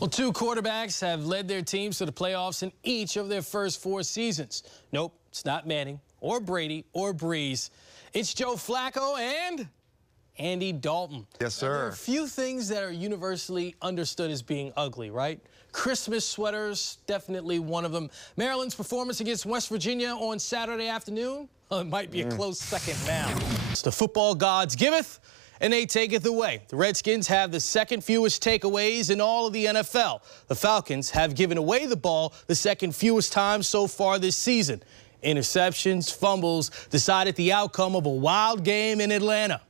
Well, two quarterbacks have led their teams to the playoffs in each of their first 4 seasons. Nope, it's not Manning or Brady or Breeze. It's Joe Flacco and Andy Dalton. Yes, sir. Now, there are a few things that are universally understood as being ugly, right? Christmas sweaters, definitely one of them. Maryland's performance against West Virginia on Saturday afternoon, well, it might be a close second now. It's the football gods giveth, and they taketh away. The Redskins have the second fewest takeaways in all of the NFL. The Falcons have given away the ball the second fewest times so far this season. Interceptions, fumbles decided the outcome of a wild game in Atlanta.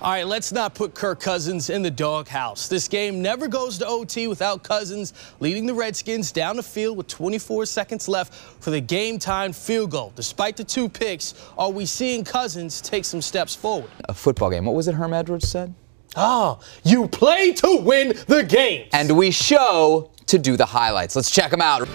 All right, let's not put Kirk Cousins in the doghouse. This game never goes to OT without Cousins leading the Redskins down the field with 24 seconds left for the game-time field goal. Despite the 2 picks, are we seeing Cousins take some steps forward? A football game. What was it Herm Edwards said? Ah, you play to win the game. And we show to do the highlights. Let's check them out.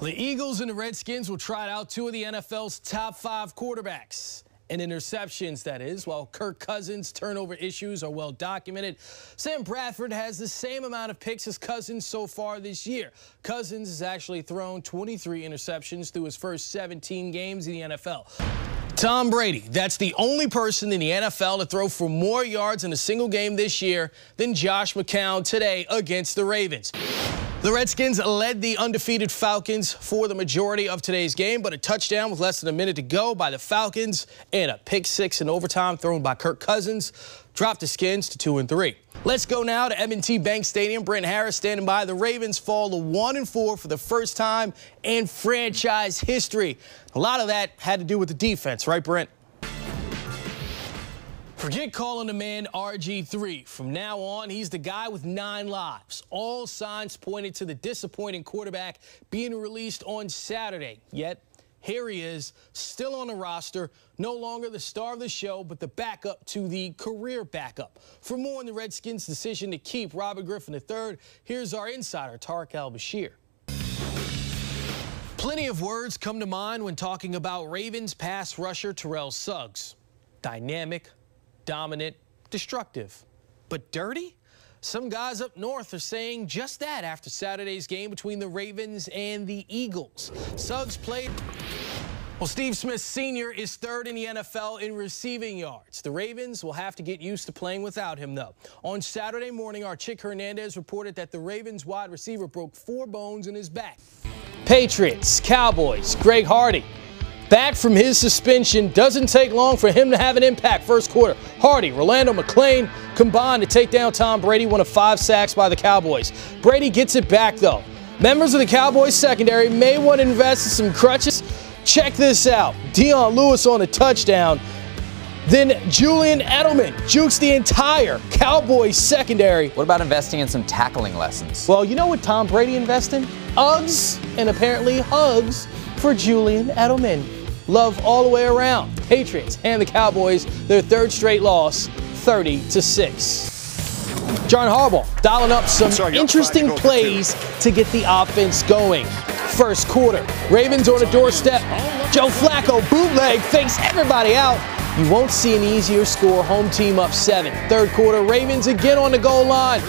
The Eagles and the Redskins will trot out 2 of the NFL's top 5 quarterbacks. And interceptions, that is. While Kirk Cousins' turnover issues are well documented, Sam Bradford has the same amount of picks as Cousins so far this year. Cousins has actually thrown 23 interceptions through his first 17 games in the NFL. Tom Brady, that's the only person in the NFL to throw for more yards in a single game this year than Josh McCown today against the Ravens. The Redskins led the undefeated Falcons for the majority of today's game, but a touchdown with less than a minute to go by the Falcons and a pick-6 in overtime thrown by Kirk Cousins dropped the Skins to 2-3. Let's go now to M&T Bank Stadium. Brent Harris standing by. The Ravens fall to 1-4 for the first time in franchise history. A lot of that had to do with the defense, right, Brent? Forget calling the man RG3. From now on, he's the guy with 9 lives. All signs pointed to the disappointing quarterback being released on Saturday. Yet, here he is, still on the roster, no longer the star of the show, but the backup to the career backup. For more on the Redskins' decision to keep Robert Griffin III, here's our insider, Tariq Al-Bashir. Plenty of words come to mind when talking about Ravens pass rusher Terrell Suggs. Dynamic, dominant, destructive. But dirty? Some guys up north are saying just that after Saturday's game between the Ravens and the Eagles. Suggs played. Well, Steve Smith Sr. is 3rd in the NFL in receiving yards. The Ravens will have to get used to playing without him, though. On Saturday morning, our Chick Hernandez reported that the Ravens wide receiver broke 4 bones in his back. Patriots, Cowboys, Greg Hardy. Back from his suspension, doesn't take long for him to have an impact. First quarter, Hardy, Rolando McClain combined to take down Tom Brady, one of 5 sacks by the Cowboys. Brady gets it back, though. Members of the Cowboys secondary may want to invest in some crutches. Check this out. Dion Lewis on a touchdown. Then Julian Edelman jukes the entire Cowboys secondary. What about investing in some tackling lessons? Well, you know what Tom Brady invested in? Uggs and apparently hugs for Julian Edelman. Love all the way around. Patriots hand the Cowboys their 3rd straight loss, 30-6. John Harbaugh dialing up some interesting plays to get the offense going. First quarter, Ravens on the doorstep. Joe Flacco bootleg fakes everybody out. You won't see an easier score. Home team up 7. Third quarter, Ravens again on the goal line.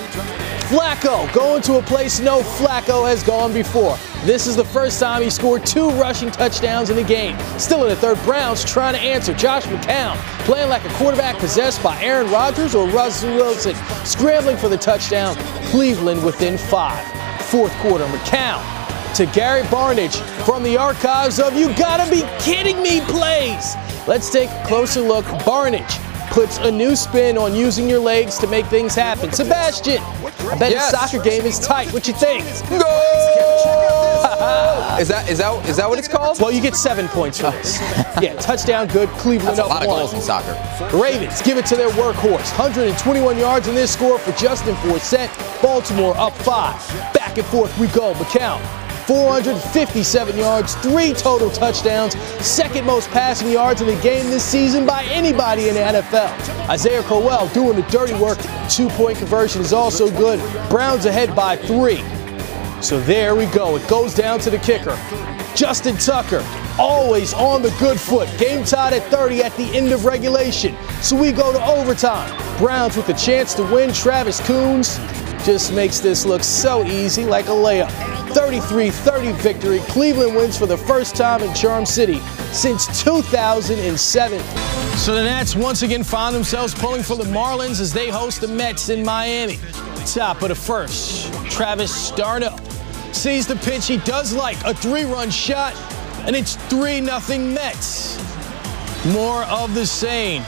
Flacco going to a place no Flacco has gone before. This is the first time he scored 2 rushing touchdowns in the game. Still in the 3rd, Browns trying to answer. Josh McCown playing like a quarterback possessed by Aaron Rodgers or Russell Wilson. Scrambling for the touchdown. Cleveland within 5. Fourth quarter, McCown to Gary Barnidge from the archives of "You Gotta Be Kidding Me" plays. Let's take a closer look. Barnidge puts a new spin on using your legs to make things happen. Sebastian, I bet the soccer game is tight. What you think? Is that what it's called? Well, you get 7 points for this. Yeah, touchdown good. Cleveland That's up 1. a lot of goals in soccer. Ravens give it to their workhorse. 121 yards in this score for Justin Forsett. Baltimore up 5. Back and forth we go. McCown, 457 yards, 3 total touchdowns, 2nd most passing yards in the game this season by anybody in the NFL. Isaiah Crowell doing the dirty work. 2-point conversion is also good. Browns ahead by 3. So there we go. It goes down to the kicker. Justin Tucker, always on the good foot. Game tied at 30 at the end of regulation. So we go to overtime. Browns with a chance to win. Travis Coons just makes this look so easy, like a layup. 33-30 victory. Cleveland wins for the first time in Charm City since 2007. So the Nats once again find themselves pulling for the Marlins as they host the Mets in Miami. Top of the first, Travis d'Arnaud sees the pitch he does like, a 3-run shot, and it's 3-0 Mets. More of the same.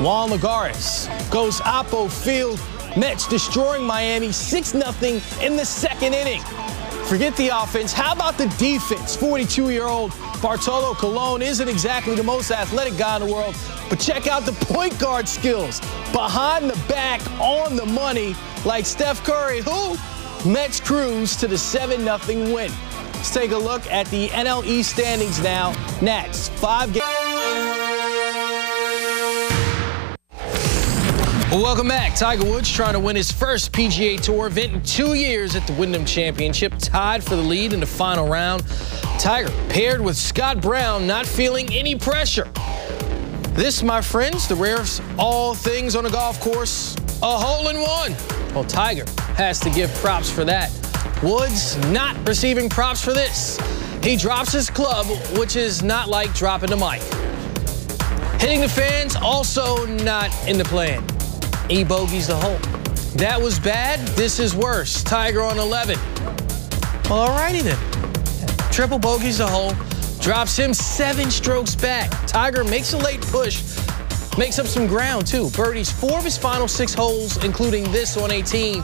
Juan Lagares goes oppo field. Mets destroying Miami 6-0 in the second inning. Forget the offense. How about the defense? 42-year-old Bartolo Colon isn't exactly the most athletic guy in the world, but check out the point guard skills. Behind the back, on the money, like Steph Curry, who Mets cruise to the 7-0 win. Let's take a look at the NL East standings now. Nats, 5 games. Well, welcome back. Tiger Woods trying to win his first PGA Tour event in 2 years at the Wyndham Championship, tied for the lead in the final round. Tiger paired with Scott Brown, not feeling any pressure. This, my friends, the rarest all things on a golf course, a hole-in-one. Well, Tiger has to give props for that. Woods not receiving props for this. He drops his club, which is not like dropping the mic. Hitting the fans, also not in the plan. He bogeys the hole. That was bad. This is worse. Tiger on 11. Well, alrighty then. Triple bogeys the hole. Drops him 7 strokes back. Tiger makes a late push. Makes up some ground, too. Birdies 4 of his final 6 holes, including this on 18.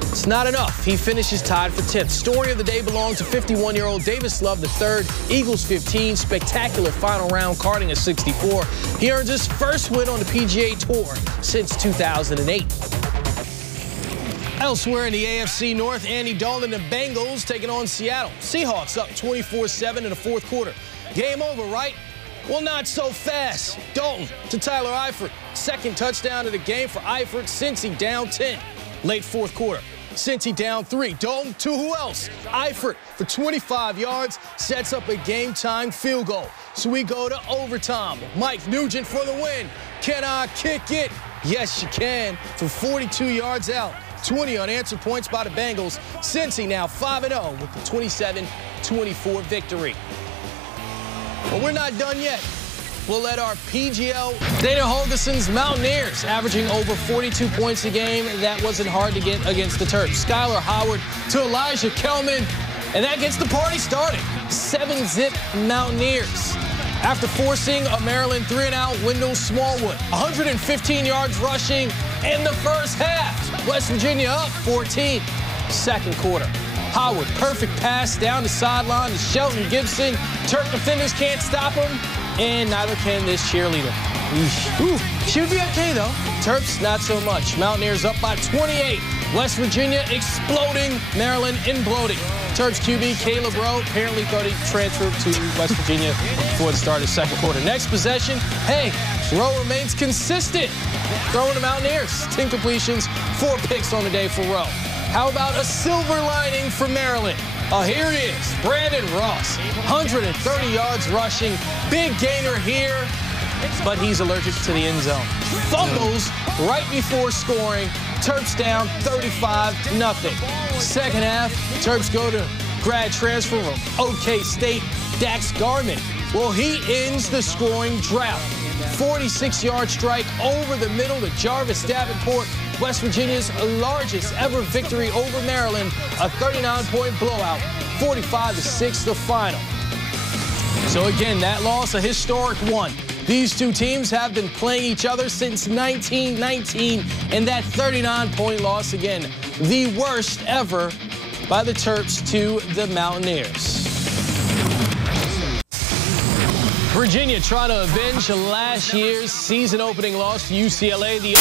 It's not enough. He finishes tied for 10th. Story of the day belongs to 51-year-old Davis Love III. Eagles 15. Spectacular final round, carding a 64. He earns his first win on the PGA Tour since 2008. Elsewhere in the AFC North, Andy Dalton and the Bengals taking on Seattle. Seahawks up 24-7 in the fourth quarter. Game over, right? Well, not so fast. Dalton to Tyler Eifert. Second touchdown of the game for Eifert. Cincy down 10. Late fourth quarter. Cincy down 3. Dalton to who else? Eifert for 25 yards. Sets up a game-time field goal. So we go to overtime. Mike Nugent for the win. Can I kick it? Yes, you can. For 42 yards out. 20 unanswered points by the Bengals. Cincy now 5-0 with the 27-24 victory. But we're not done yet. We'll let our PGL Dana Holgerson's Mountaineers averaging over 42 points a game. That wasn't hard to get against the Terps. Skylar Howard to Elijah Kelman, and that gets the party started. 7-zip Mountaineers. After forcing a Maryland 3-and-out, Wendell Smallwood, 115 yards rushing in the first half. West Virginia up 14. Second quarter. Howard, perfect pass down the sideline to Shelton Gibson. Terp defenders can't stop him, and neither can this cheerleader. Ooh, should be okay, though. Terps, not so much. Mountaineers up by 28. West Virginia exploding, Maryland imploding. Terps QB Caleb Rowe apparently thought he transferred to West Virginia before the start of the second quarter. Next possession, hey, Rowe remains consistent. Throwing the Mountaineers. 10 completions, 4 picks on the day for Rowe. How about a silver lining for Maryland? Oh, here he is, Brandon Ross, 130 yards rushing. Big gainer here, but he's allergic to the end zone. Fumbles right before scoring. Terps down 35-0. Second half, Terps go to grad transfer from OK State, Dax Garman. Well, he ends the scoring drought. 46-yard strike over the middle to Jarvis Davenport. West Virginia's largest ever victory over Maryland, a 39-point blowout, 45-6 the final. So again, that loss, a historic one. These two teams have been playing each other since 1919, and that 39-point loss, again, the worst ever by the Terps to the Mountaineers. Virginia trying to avenge last year's season-opening loss to UCLA.